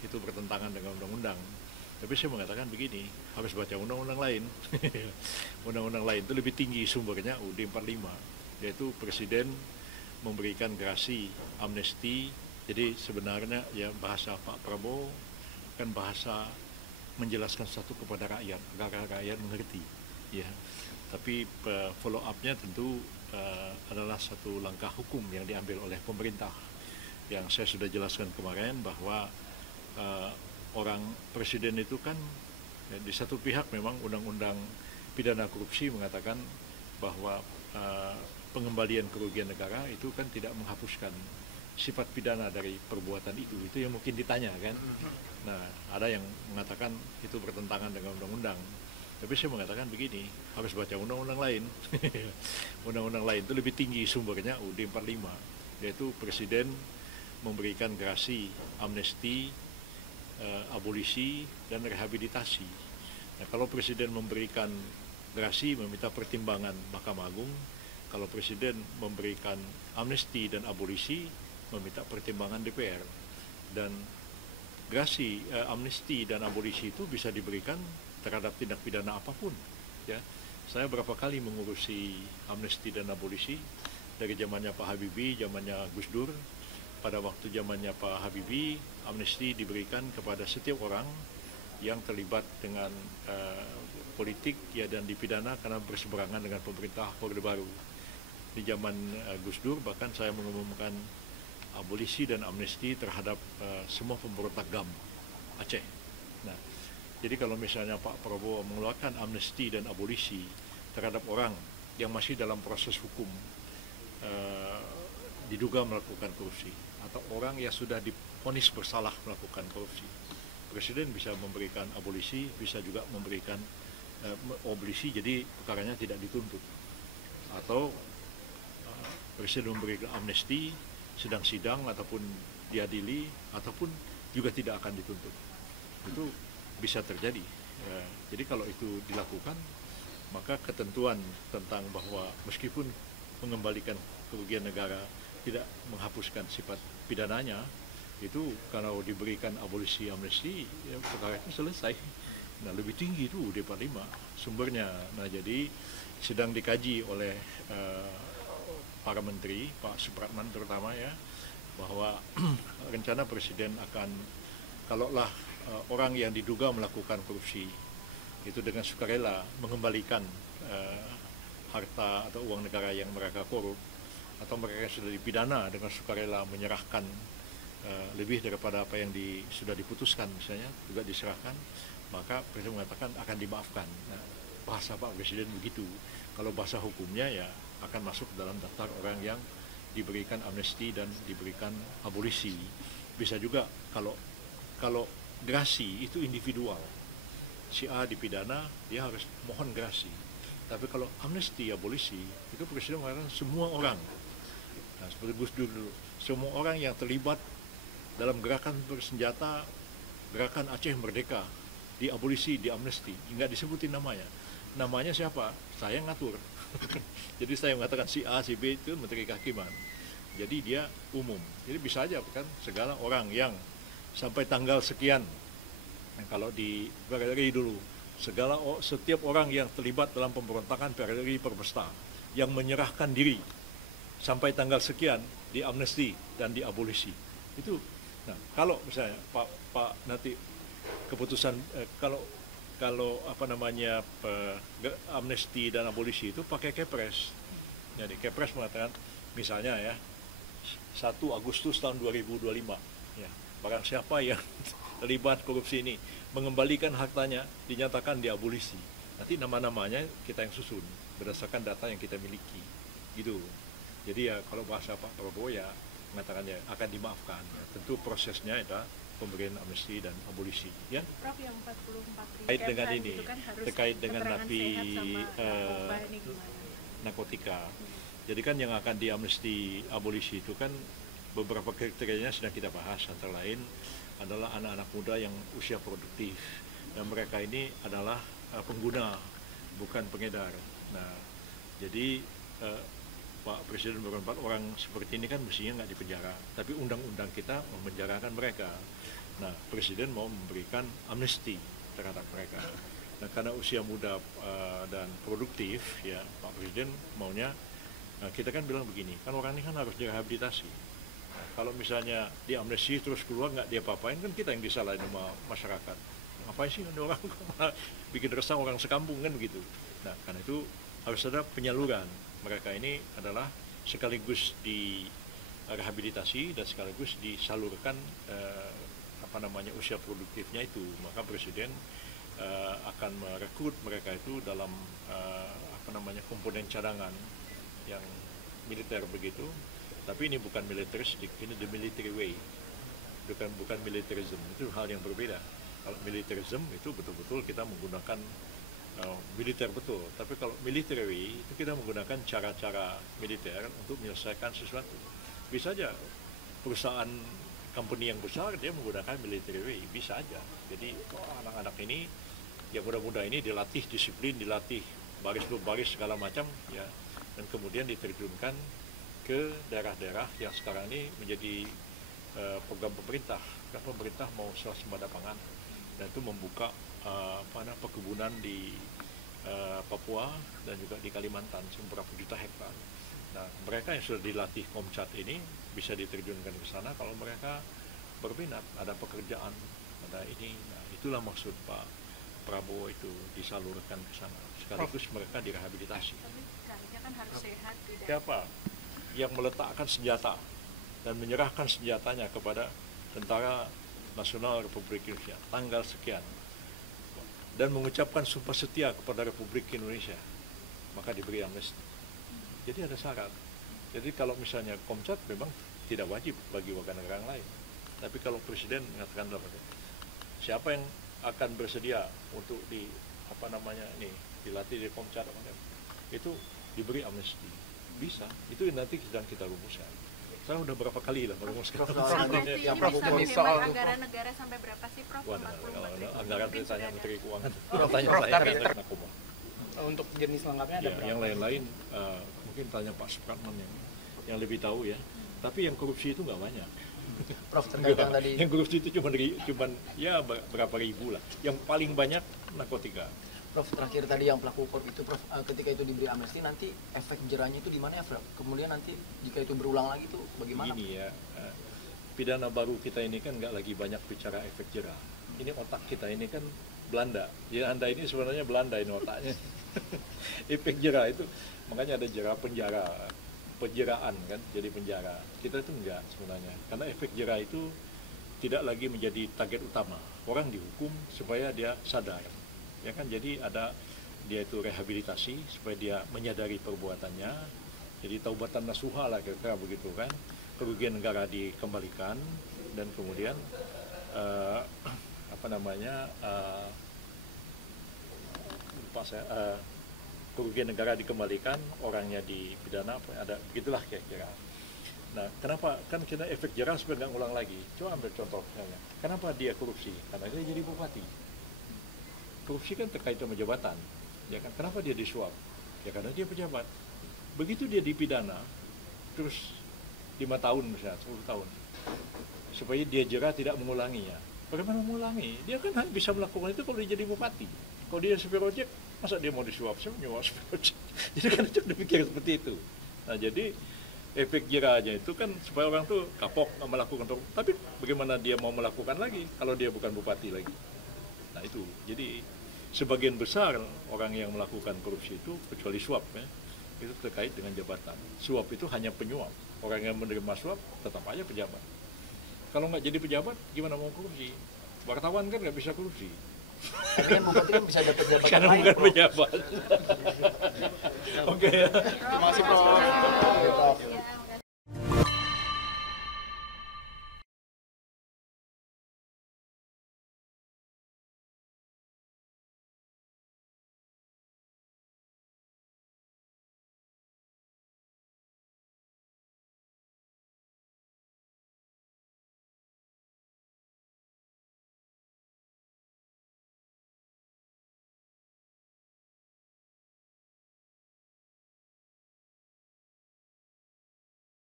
itu bertentangan dengan undang-undang. Tapi saya mengatakan begini, harus baca undang-undang lain. Undang-undang lain itu lebih tinggi sumbernya UUD 45, yaitu Presiden memberikan gerasi, amnesti. Jadi sebenarnya ya bahasa Pak Prabowo kan bahasa menjelaskan satu kepada rakyat, agar rakyat mengerti. Ya, tapi follow up-nya tentu adalah satu langkah hukum yang diambil oleh pemerintah. Yang saya sudah jelaskan kemarin bahwa orang presiden itu kan ya, di satu pihak memang undang-undang pidana korupsi mengatakan bahwa pengembalian kerugian negara itu kan tidak menghapuskan sifat pidana dari perbuatan itu yang mungkin ditanya kan. Nah, ada yang mengatakan itu bertentangan dengan undang-undang. Tapi saya mengatakan begini, harus baca undang-undang lain. Undang-undang lain itu lebih tinggi sumbernya UUD 45, yaitu Presiden memberikan gerasi, amnesti, abolisi, dan rehabilitasi. Nah, kalau Presiden memberikan gerasi, meminta pertimbangan Mahkamah Agung. Kalau Presiden memberikan amnesti dan abolisi, meminta pertimbangan DPR. Dan gerasi, amnesti, dan abolisi itu bisa diberikan terhadap tindak pidana apapun. Ya, saya berapa kali mengurusi amnesti dan abolisi dari zamannya Pak Habibie, zamannya Gus Dur. Pada waktu zamannya Pak Habibie, amnesti diberikan kepada setiap orang yang terlibat dengan politik ya dan dipidana karena berseberangan dengan pemerintah Orde Baru. Di zaman Gus Dur bahkan saya mengumumkan abolisi dan amnesti terhadap semua pemberontak GAM Aceh. Nah, jadi kalau misalnya Pak Prabowo mengeluarkan amnesti dan abolisi terhadap orang yang masih dalam proses hukum diduga melakukan korupsi atau orang yang sudah divonis bersalah melakukan korupsi, Presiden bisa memberikan abolisi, bisa juga memberikan abolisi jadi perkaranya tidak dituntut, atau Presiden memberikan amnesti sedang sidang ataupun diadili ataupun juga tidak akan dituntut. Itu bisa terjadi. Jadi kalau itu dilakukan, maka ketentuan tentang bahwa meskipun mengembalikan kerugian negara tidak menghapuskan sifat pidananya, itu kalau diberikan abolisi amnesti, ya perkara itu selesai. Nah, lebih tinggi itu UUD 45 sumbernya. Nah, jadi sedang dikaji oleh para menteri, Pak Supratman terutama ya, bahwa rencana Presiden akan kalaulah orang yang diduga melakukan korupsi itu dengan sukarela mengembalikan harta atau uang negara yang mereka korup, atau mereka yang sudah dipidana dengan sukarela menyerahkan lebih daripada apa yang sudah diputuskan misalnya juga diserahkan, maka Presiden mengatakan akan dimaafkan. Nah, bahasa Pak Presiden begitu. Kalau bahasa hukumnya ya akan masuk dalam daftar orang yang diberikan amnesti dan diberikan abolisi. Bisa juga kalau gerasi itu individual, si A dipidana dia harus mohon gerasi. Tapi kalau amnesti abolisi itu Presiden mengatakan semua orang. Nah, seperti Gus Dur dulu, semua orang yang terlibat dalam gerakan bersenjata, gerakan Aceh Merdeka, diabolisi, diamnesti, nggak disebutin namanya. Namanya siapa? Saya ngatur. Jadi saya mengatakan si A, si B itu Menteri Kehakiman. Jadi dia umum. Jadi bisa aja kan segala orang yang sampai tanggal sekian. Nah, kalau di PRRI dulu, setiap orang yang terlibat dalam pemberontakan PRRI Permesta yang menyerahkan diri sampai tanggal sekian diamnesti dan diabolisi. Itu nah, kalau misalnya Pak nanti keputusan kalau apa namanya amnesti dan abolisi itu pakai Kepres. Jadi Kepres mengatakan misalnya ya 1 Agustus tahun 2025 ya, barang siapa yang terlibat korupsi ini mengembalikan hartanya dinyatakan diabolisi. Nanti nama-namanya kita yang susun berdasarkan data yang kita miliki. Gitu. Jadi ya kalau bahasa Pak Prabowo ya mengatakannya akan dimaafkan. Ya, tentu prosesnya adalah pemberian amnesti dan abolisi, ya. Prof, yang 44 terkait dengan ini, kan terkait dengan napi ini narkotika. Jadi kan yang akan diamnesti abolisi itu kan beberapa kriterianya sedang kita bahas, antara lain adalah anak-anak muda yang usia produktif dan mereka ini adalah pengguna bukan pengedar. Nah, jadi Pak Presiden berempat orang seperti ini kan mestinya nggak dipenjara, tapi undang-undang kita memenjarakan mereka. Nah, Presiden mau memberikan amnesti terhadap mereka. Nah, karena usia muda dan produktif, ya Pak Presiden maunya, kita kan bilang begini, kan orang ini kan harus direhabilitasi. Nah, kalau misalnya di amnesti terus keluar nggak dia apa-apain, kan kita yang disalahin sama masyarakat. Ngapain sih ada orang bikin resah orang sekampung kan begitu. Nah, karena itu harus ada penyaluran. Mereka ini adalah sekaligus direhabilitasi dan sekaligus disalurkan usia produktifnya itu. Maka Presiden akan merekrut mereka itu dalam komponen cadangan yang militer begitu. Tapi ini bukan militaristik, ini the military way. Bukan militarism, itu hal yang berbeda. Kalau militarism itu betul-betul kita menggunakan militer betul, tapi kalau military way itu kita menggunakan cara-cara militer untuk menyelesaikan sesuatu. Bisa aja perusahaan company yang besar dia menggunakan military way, bisa aja. Jadi anak-anak ini yang muda-muda ini dilatih disiplin, dilatih baris berbaris segala macam ya, dan kemudian diterjunkan ke daerah-daerah yang sekarang ini menjadi program pemerintah. Karena pemerintah mau swasembada pangan dan itu membuka perkebunan di Papua dan juga di Kalimantan beberapa juta hektar. Nah, mereka yang sudah dilatih Komcat ini bisa diterjunkan ke sana kalau mereka berminat, ada pekerjaan, ada ini. Nah, itulah maksud Pak Prabowo itu disalurkan ke sana. Sekaligus mereka direhabilitasi. Tapi kayaknya kan harus sehat, tidak? Siapa yang meletakkan senjata dan menyerahkan senjatanya kepada Tentara Nasional Republik Indonesia tanggal sekian dan mengucapkan sumpah setia kepada Republik Indonesia, maka diberi amnesti. Jadi ada syarat. Jadi kalau misalnya Komcat memang tidak wajib bagi warga negara yang lain. Tapi kalau Presiden mengatakan siapa yang akan bersedia untuk dilatih di Komcat, itu diberi amnesti. Bisa. Itu nanti sedang kita rumuskan. Saya udah berapa kali lah merumuskan. Berarti yang bisa menghemat anggaran negara sampai berapa sih, Prof? Anggaran ditanya Menteri Keuangan. Tanya saya. Untuk jenis lengkapnya ada berapa? Yang lain-lain mungkin tanya Pak Supratman yang lebih tahu ya. Tapi yang korupsi itu nggak banyak. Prof, terkait yang tadi. Yang korupsi itu cuma ya berapa ribu lah. Yang paling banyak narkotika. Prof, terakhir tadi yang pelaku korp itu, Prof, ketika itu diberi amnesti nanti efek jerahnya itu di mana ya, Prof? Kemudian nanti jika itu berulang lagi itu bagaimana? Ini ya, pidana baru kita ini kan nggak lagi banyak bicara efek jerah. Ini otak kita ini kan Belanda. Ya Anda ini sebenarnya Belanda ini otaknya. Efek jerah itu makanya ada jerah penjara, penjeraan kan, jadi penjara. Kita itu enggak sebenarnya, karena efek jerah itu tidak lagi menjadi target utama. Orang dihukum supaya dia sadar. Ya kan, jadi ada dia itu rehabilitasi supaya dia menyadari perbuatannya, jadi taubatan nasuha lah kira-kira begitu kan, kerugian negara dikembalikan dan kemudian kerugian negara dikembalikan, orangnya dipidana, ada begitulah kira-kira. Nah, kenapa kan kita efek jerah supaya nggak ngulang lagi? Coba ambil contoh misalnya, kenapa dia korupsi? Karena dia jadi bupati. Korupsi kan terkait sama jabatan, ya kan? Kenapa dia disuap? Ya karena dia pejabat. Begitu dia dipidana, terus 5 tahun misalnya, 10 tahun, supaya dia jerah tidak mengulanginya. Bagaimana mengulangi? Dia kan bisa melakukan itu kalau dia jadi bupati. Kalau dia supir ojek, masa dia mau disuap? Saya menyuap supir ojek. Jadi kan dia berpikir seperti itu. Nah, jadi efek jerahnya itu kan supaya orang tuh kapok nggak melakukan. Tapi bagaimana dia mau melakukan lagi kalau dia bukan bupati lagi? Nah itu, jadi sebagian besar orang yang melakukan korupsi itu, kecuali suap ya, itu terkait dengan jabatan. Suap itu hanya penyuap. Orang yang menerima suap tetap aja pejabat. Kalau nggak jadi pejabat, gimana mau korupsi? Wartawan kan nggak bisa korupsi. Tapi kan bupati kan bisa dapat jabatan karena lain, bukan Prof. pejabat. Oke ya. Terima kasih, Prof. Ya.